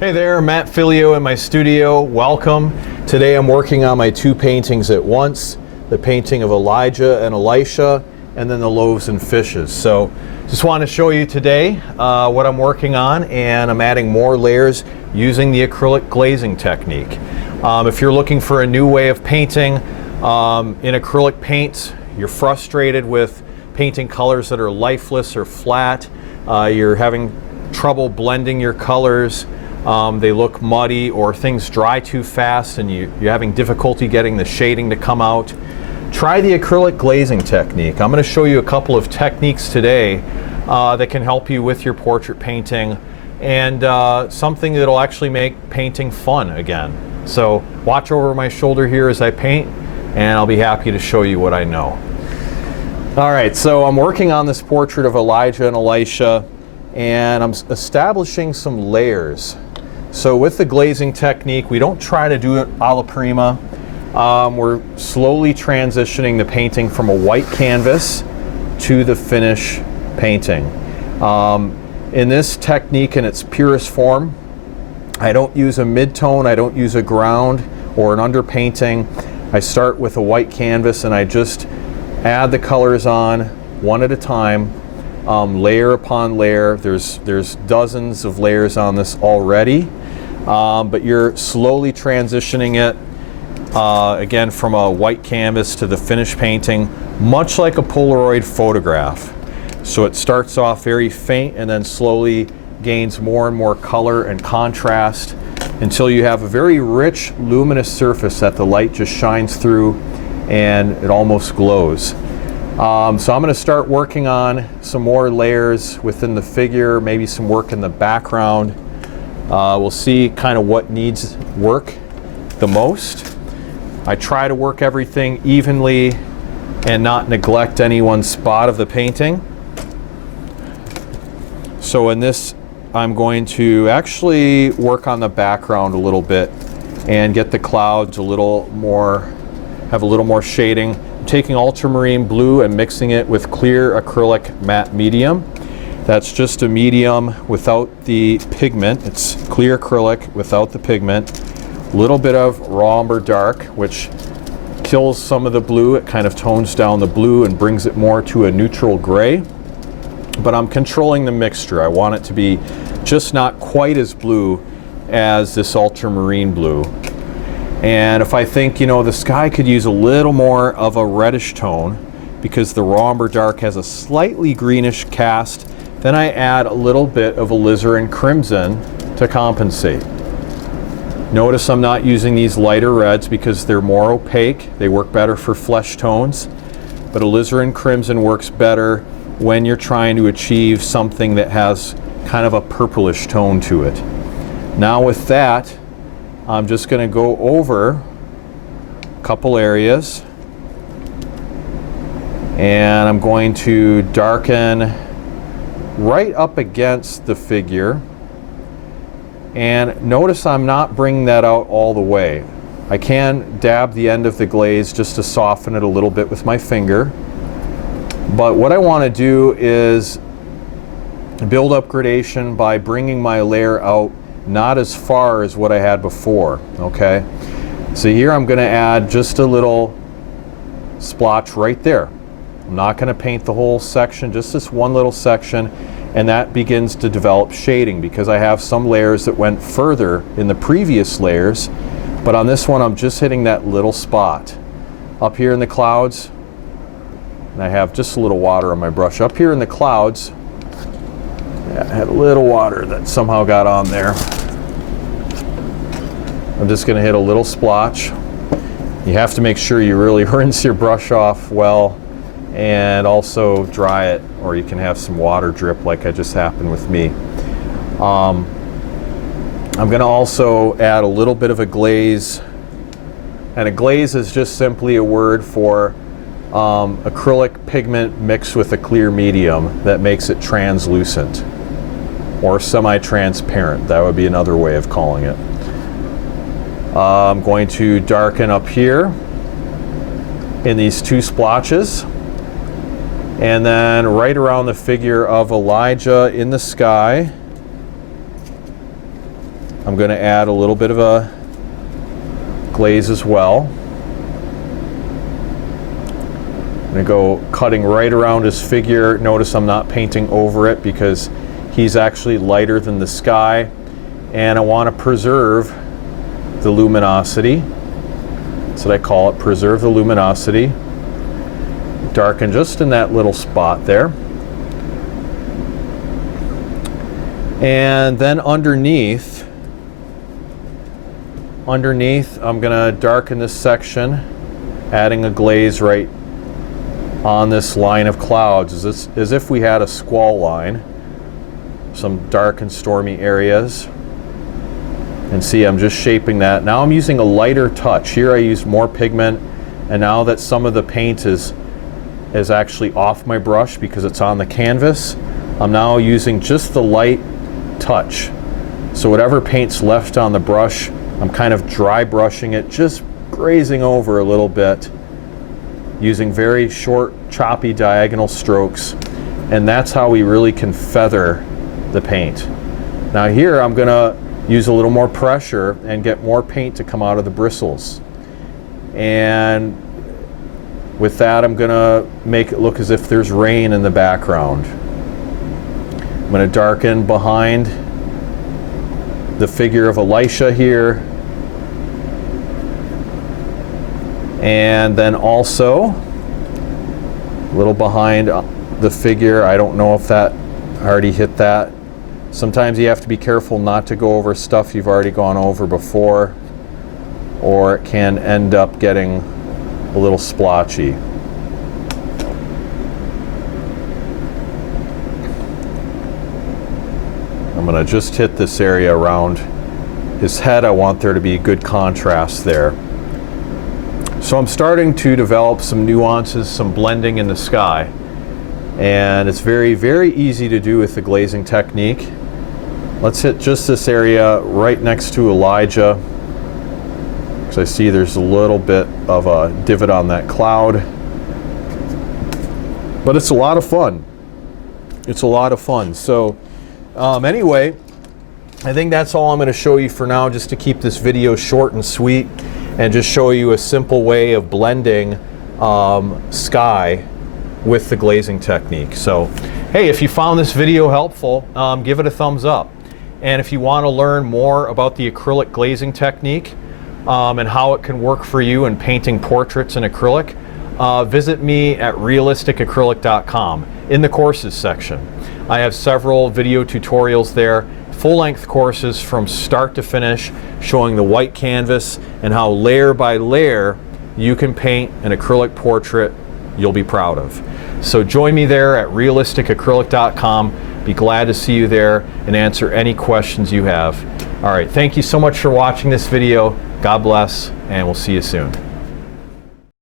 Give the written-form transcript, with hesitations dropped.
Hey there, mattphilleo in my studio. Welcome. Today I'm working on my two paintings at once, the painting of Elijah and Elisha, and then the Loaves and Fishes. So just want to show you today what I'm working on, and I'm adding more layers using the acrylic glazing technique. If you're looking for a new way of painting in acrylic paints, you're frustrated with painting colors that are lifeless or flat, you're having trouble blending your colors, they look muddy, or things dry too fast and you're having difficulty getting the shading to come out, try the acrylic glazing technique. I'm going to show you a couple of techniques today that can help you with your portrait painting, and something that'll actually make painting fun again. So watch over my shoulder here as I paint, and I'll be happy to show you what I know. All right, so I'm working on this portrait of Elijah and Elisha, and I'm establishing some layers. So with the glazing technique, we don't try to do it a la prima. We're slowly transitioning the painting from a white canvas to the finish painting. In this technique in its purest form, I don't use a mid-tone, I don't use a ground or an underpainting. I start with a white canvas and I just add the colors on one at a time, layer upon layer. There's dozens of layers on this already, but you're slowly transitioning it again from a white canvas to the finished painting, much like a Polaroid photograph. So it starts off very faint and then slowly gains more and more color and contrast until you have a very rich, luminous surface that the light just shines through and it almost glows. So I'm going to start working on some more layers within the figure, maybe some work in the background. We'll see kind of what needs work the most. I try to work everything evenly and not neglect any one spot of the painting. So in this, I'm going to actually work on the background a little bit and get the clouds a little more, have a little more shading. I'm taking ultramarine blue and mixing it with clear acrylic matte medium. That's just a medium without the pigment. It's clear acrylic without the pigment. A little bit of raw umber dark, which kills some of the blue. It kind of tones down the blue and brings it more to a neutral gray. But I'm controlling the mixture. I want it to be just not quite as blue as this ultramarine blue. And if I think, you know, the sky could use a little more of a reddish tone because the raw umber dark has a slightly greenish cast, then I add a little bit of alizarin crimson to compensate. Notice I'm not using these lighter reds because they're more opaque. They work better for flesh tones, but alizarin crimson works better when you're trying to achieve something that has kind of a purplish tone to it. Now with that, I'm just going to go over a couple areas, and I'm going to darken right up against the figure. And notice I'm not bringing that out all the way. I can dab the end of the glaze just to soften it a little bit with my finger. But what I want to do is build up gradation by bringing my layer out not as far as what I had before, okay? So here I'm going to add just a little splotch right there. I'm not going to paint the whole section, just this one little section, and that begins to develop shading because I have some layers that went further in the previous layers, but on this one I'm just hitting that little spot. Up here in the clouds, and I have just a little water on my brush. Up here in the clouds, yeah, I had a little water that somehow got on there. I'm just going to hit a little splotch. You have to make sure you really rinse your brush off well and also dry it, or you can have some water drip like I just happened with me. I'm going to also add a little bit of a glaze, and a glaze is just simply a word for acrylic pigment mixed with a clear medium that makes it translucent or semi-transparent. That would be another way of calling it. I'm going to darken up here in these two splotches, and then right around the figure of Elijah in the sky I'm going to add a little bit of a glaze as well. I'm going to go cutting right around his figure. Notice I'm not painting over it because he's actually lighter than the sky, and I want to preserve the luminosity. That's what I call it, preserve the luminosity. Darken just in that little spot there. And then underneath, I'm going to darken this section, adding a glaze right on this line of clouds, as if we had a squall line. Some dark and stormy areas. And see, I'm just shaping that. Now I'm using a lighter touch. Here I used more pigment, and now that some of the paint is actually off my brush because it's on the canvas, I'm now using just the light touch. So whatever paint's left on the brush, I'm kind of dry brushing it, just grazing over a little bit, using very short, choppy diagonal strokes, and that's how we really can feather the paint. Now here I'm going to use a little more pressure and get more paint to come out of the bristles. And with that, I'm going to make it look as if there's rain in the background. I'm going to darken behind the figure of Elisha here. And then also a little behind the figure. I don't know if that already hit that. Sometimes you have to be careful not to go over stuff you've already gone over before, or it can end up getting a little splotchy. I'm going to just hit this area around his head. I want there to be good contrast there. So I'm starting to develop some nuances, some blending in the sky. And it's very, very easy to do with the glazing technique. Let's hit just this area right next to Elijah, because I see there's a little bit of a divot on that cloud. But it's a lot of fun. It's a lot of fun. So anyway, I think that's all I'm going to show you for now, just to keep this video short and sweet, and just show you a simple way of blending sky with the glazing technique. So hey, if you found this video helpful, give it a thumbs up. And if you want to learn more about the acrylic glazing technique and how it can work for you in painting portraits in acrylic, visit me at realisticacrylic.com in the courses section. I have several video tutorials there, full-length courses from start to finish, showing the white canvas and how layer by layer you can paint an acrylic portrait you'll be proud of. So join me there at realisticacrylic.com. Be glad to see you there and answer any questions you have. All right, thank you so much for watching this video. God bless, and we'll see you soon.